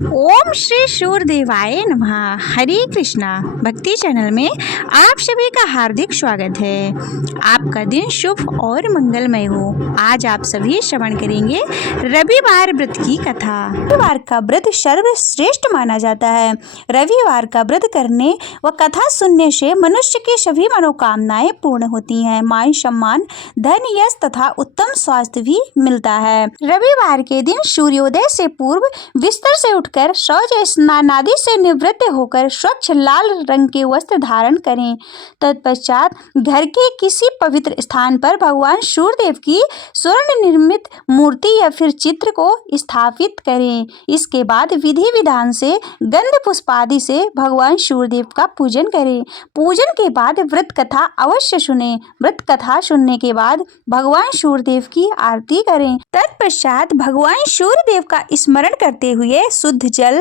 ओम श्री सूर्यदेवाय नमः। हरे कृष्णा भक्ति चैनल में आप सभी का हार्दिक स्वागत है। आपका दिन शुभ और मंगलमय हो। आज आप सभी श्रवण करेंगे रविवार व्रत की कथा। रविवार का व्रत सर्वश्रेष्ठ माना जाता है। रविवार का व्रत करने व कथा सुनने से मनुष्य की सभी मनोकामनाएं पूर्ण होती हैं। मान सम्मान, धन, यश तथा उत्तम स्वास्थ्य भी मिलता है। रविवार के दिन सूर्योदय से पूर्व बिस्तर से उठकर शौच स्नान आदि से निवृत्त होकर स्वच्छ लाल रंग के वस्त्र धारण करें। तत्पश्चात घर के किसी पवित्र स्थान पर भगवान सूर्यदेव की स्वर्ण निर्मित मूर्ति या फिर चित्र को स्थापित करें। इसके बाद विधि विधान से गंध पुष्प आदि से भगवान सूर्यदेव का पूजन करें। पूजन के बाद व्रत कथा अवश्य सुने। व्रत कथा सुनने के बाद भगवान सूर्यदेव की आरती करें। तत्पश्चात भगवान सूर्यदेव का स्मरण करते हुए शुद्ध जल,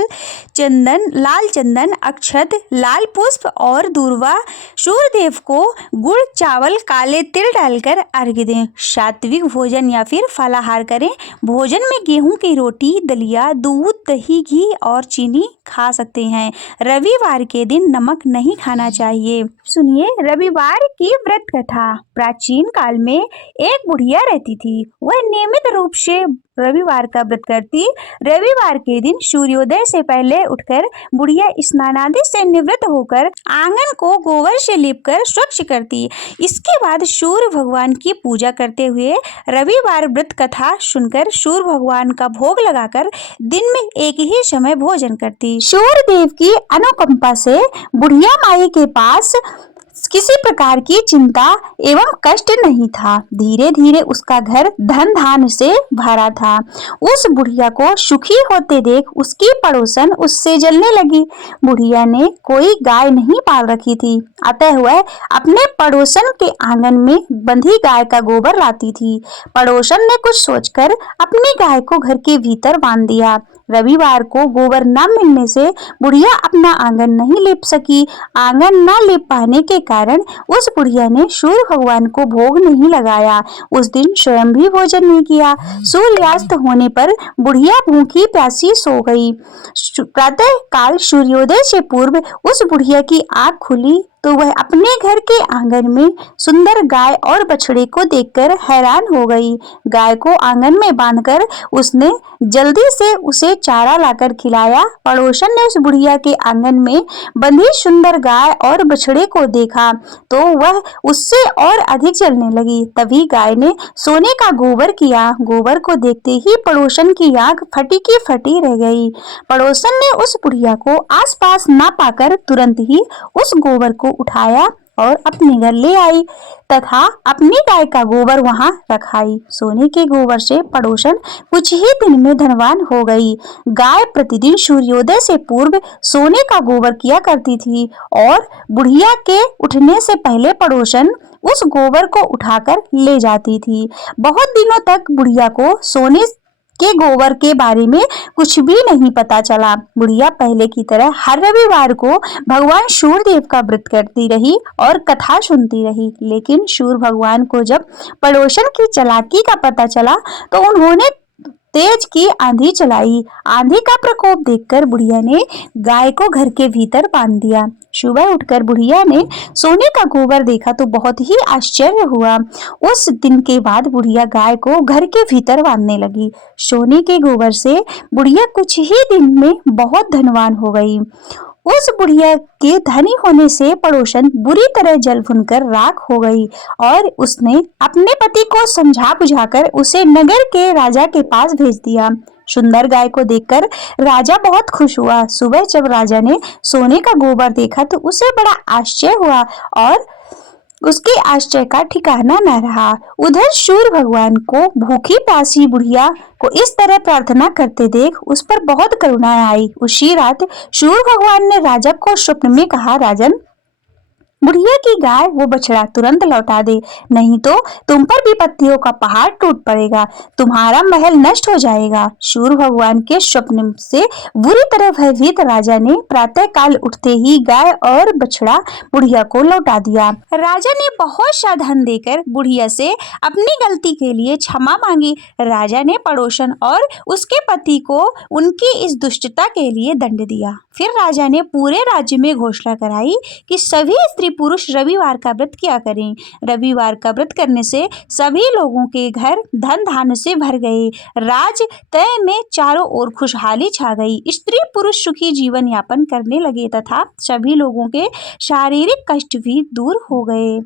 चंदन, लाल चंदन, अक्षत, लाल पुष्प और दूर्वा सूर्यदेव को गुड़, चावल, काले तिल डालकर अर्घ्य दें। सात्विक भोजन या फिर फलाहार करें। भोजन में गेहूं की रोटी, दलिया, दूध, दही, घी और चीनी खा सकते हैं। रविवार के दिन नमक नहीं खाना चाहिए। सुनिए रविवार की व्रत कथा। प्राचीन काल में एक बुढ़िया रहती थी। वह नियमित रूप से रविवार का व्रत करती। रविवार के दिन सूर्योदय से पहले उठकर बुढ़िया स्नान आदि से निवृत्त होकर आंगन को गोबर से लीपकर स्वच्छ करती। इसके बाद सूर्य भगवान की पूजा करते हुए रविवार व्रत कथा सुनकर सूर्य भगवान का भोग लगाकर दिन में एक ही समय भोजन करती। सूर्यदेव की अनुकंपा से बुढ़िया माई के पास किसी प्रकार की चिंता एवं कष्ट नहीं था। धीरे धीरे उसका घर धन धान से भरा था। उस बुढ़िया को सुखी होते देख उसकी पड़ोसन उससे जलने लगी। बुढ़िया ने कोई गाय नहीं पाल रखी थी, अतः वह अपने पड़ोसन के आंगन में बंधी गाय का गोबर लाती थी। पड़ोसन ने कुछ सोचकर अपनी गाय को घर के भीतर बांध दिया। रविवार को गोबर न मिलने से बुढ़िया अपना आंगन नहीं लीप सकी। आंगन न लीप पाने के कारण उस बुढ़िया ने सूर्य भगवान को भोग नहीं लगाया। उस दिन स्वयं भी भोजन नहीं किया। सूर्यास्त होने पर बुढ़िया भूखी प्यासी सो गई। प्रातः काल सूर्योदय से पूर्व उस बुढ़िया की आंख खुली तो वह अपने घर के आंगन में सुंदर गाय और बछड़े को देखकर हैरान हो गई। गाय को आंगन में बांधकर उसने जल्दी से उसे चारा लाकर खिलाया। पड़ोसन ने उस बुढ़िया के आंगन में बंधी सुंदर गाय और बछड़े को देखा तो वह उससे और अधिक जलने लगी। तभी गाय ने सोने का गोबर किया। गोबर को देखते ही पड़ोसन की आंख फटी की फटी रह गई। पड़ोसन ने उस बुढ़िया को आसपास न पाकर तुरंत ही उस गोबर को उठाया और अपने घर ले आई तथा अपनी गाय का गोबर वहां रखाई। सोने के गोबर से पड़ोसन कुछ ही दिन में धनवान हो गई। गाय प्रतिदिन सूर्योदय से पूर्व सोने का गोबर किया करती थी और बुढ़िया के उठने से पहले पड़ोसन उस गोबर को उठाकर ले जाती थी। बहुत दिनों तक बुढ़िया को सोने के गोबर के बारे में कुछ भी नहीं पता चला। बुढ़िया पहले की तरह हर रविवार को भगवान सूर्यदेव का व्रत करती रही और कथा सुनती रही। लेकिन सूर्य भगवान को जब पड़ोसन की चालाकी का पता चला तो उन्होंने तेज की आंधी चलाई। आंधी का प्रकोप देखकर बुढ़िया ने गाय को घर के भीतर बांध दिया। सुबह उठकर बुढ़िया ने सोने का गोबर देखा तो बहुत ही आश्चर्य हुआ। उस दिन के बाद बुढ़िया गाय को घर के भीतर बांधने लगी। सोने के गोबर से बुढ़िया कुछ ही दिन में बहुत धनवान हो गई। उस बुढ़िया के धनी होने से पड़ोसन बुरी तरह जल भुनकर राख हो गई और उसने अपने पति को समझा बुझाकर उसे नगर के राजा के पास भेज दिया। सुंदर गाय को देखकर राजा बहुत खुश हुआ। सुबह जब राजा ने सोने का गोबर देखा तो उसे बड़ा आश्चर्य हुआ और उसके आश्चर्य का ठिकाना न रहा। उधर सूर्य भगवान को भूखी प्यासी बुढ़िया को इस तरह प्रार्थना करते देख उस पर बहुत करुणा आई। उसी रात सूर्य भगवान ने राजा को स्वप्न में कहा, राजन, बुढ़िया की गाय वो बछड़ा तुरंत लौटा दे, नहीं तो तुम पर विपत्तियों का पहाड़ टूट पड़ेगा, तुम्हारा महल नष्ट हो जाएगा। सूर्य भगवान के स्वप्न से बुरी तरह भयभीत राजा ने प्रातः काल उठते ही गाय और बछड़ा बुढ़िया को लौटा दिया। राजा ने बहुत सा धन देकर बुढ़िया से अपनी गलती के लिए क्षमा मांगी। राजा ने पड़ोसन और उसके पति को उनकी इस दुष्टता के लिए दंड दिया। फिर राजा ने पूरे राज्य में घोषणा कराई कि सभी स्त्री पुरुष रविवार का व्रत किया करें। रविवार का व्रत करने से सभी लोगों के घर धन धान्य से भर गए। राज तय में चारों ओर खुशहाली छा गई। स्त्री पुरुष सुखी जीवन यापन करने लगे तथा सभी लोगों के शारीरिक कष्ट भी दूर हो गए।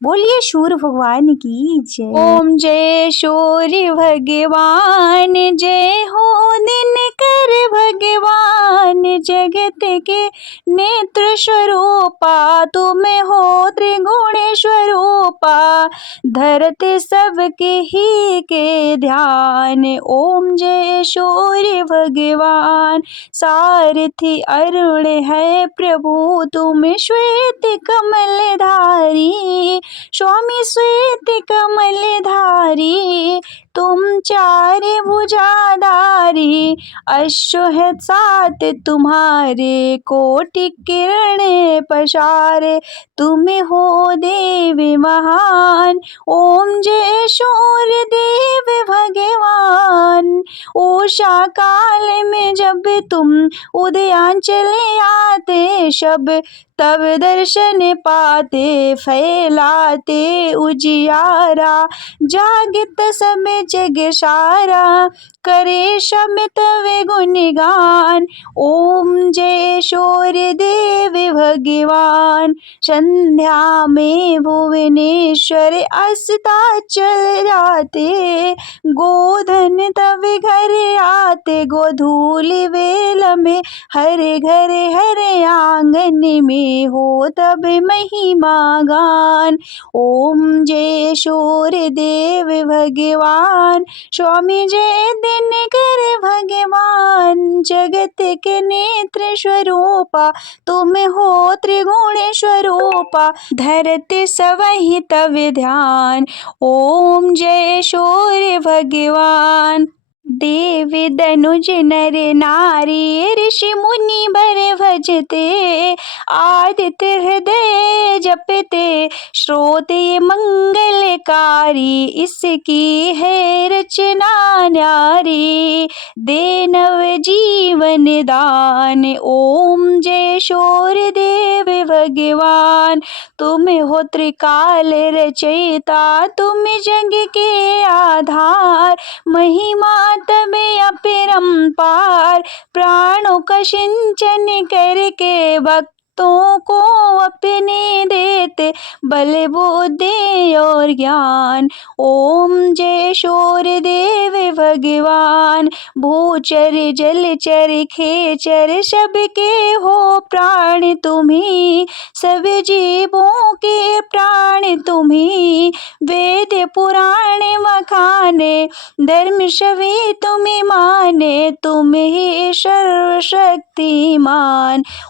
बोलिए सूर्य भगवान की जय। ओम जय सूर्य भगवान जय हो, दिनकर भगवान जगत के नेत्र स्वरूपा, तुम हो त्रिगुण स्वरूपा, धरते सबके ही के ध्यान। ओम जय सूर्य भगवान। सारथी अरुण है प्रभु तुम श्वेत कमल धारी, स्वामी श्वेत कमल धारी, तुम चार भुजाधारी, अश्व है सात तुम्हारे, कोटि किरण पसारे, तुम हो देव महान। ओम जय सूर्य देव भगवान। उषा काल में जब तुम उदयांचल आते, शब तब दर्शन पाते, फैलाते उजियारा, जागत सब जग सारा, करे शमित वे गुणगान। ओम जय सूर्य देव भगवान। संध्या में भुवनेश्वर अस्ताचल जाते, गोधन तब घर आते, गोधूल वेल में हर घर हर आंगन में हो तब महिमा गान। ओम जय सूर्य देव भगवान। स्वामी जय दिनकर भगवान, जगत के नेत्र स्वरूपा, तुम हो त्रिगुण स्वरूपा, धरते सबहि तव ध्यान। ओम जय सूर्य भगवान। देव दनुज नर नारी, ऋषि मुनि बर भजते, आदित्य हृदय जपते, श्रोते मंगलकारी, इसकी है रचना न्यारी, दे नव जीवन दान। ओम जय सूर्य देव भगवान। तुम हो त्रिकाल रचयिता, तुम जग के आधार, महिमा तब अपरंपार, प्राणों का सिंचन करके भक्तों को अपने देते, बल बुद्धि और ज्ञान। ओम जय सूर्य देव भगवान। भूचर जलचर खेचर सबके हो प्राण तुम्ही, सब जीवों के प्राण तुम्ही, वेद पुराण मखाने, धर्म सभी तुम्हें माने, तुम ही सर्वशक्तिमान।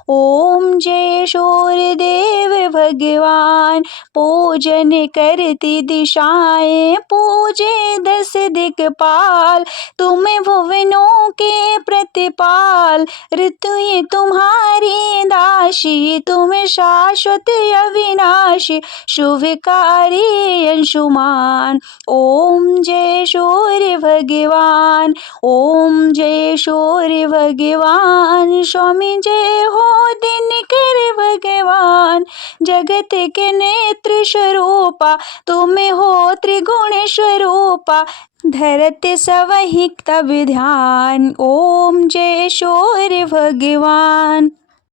ओम जय सूर्य देव भगवान। पूजन करती दिशाएं, पूजे दस दिक्पाल, तुम भुवनों के प्रतिपाल, ऋतु ये तुम्हारी दासी, तुम शाश्वत अविनाशी, शुभकारी अंशुमान। ओम जय सूर्य भगवान। ओम जय सूर्य भगवान। स्वामी जय हो दिनकर भगवान, जगत के नेत्र स्वरूपा, तुम हो त्रिगुण स्वरूपा, धरते सबहि तब ध्यान। ओम जय सूर्य भगवान।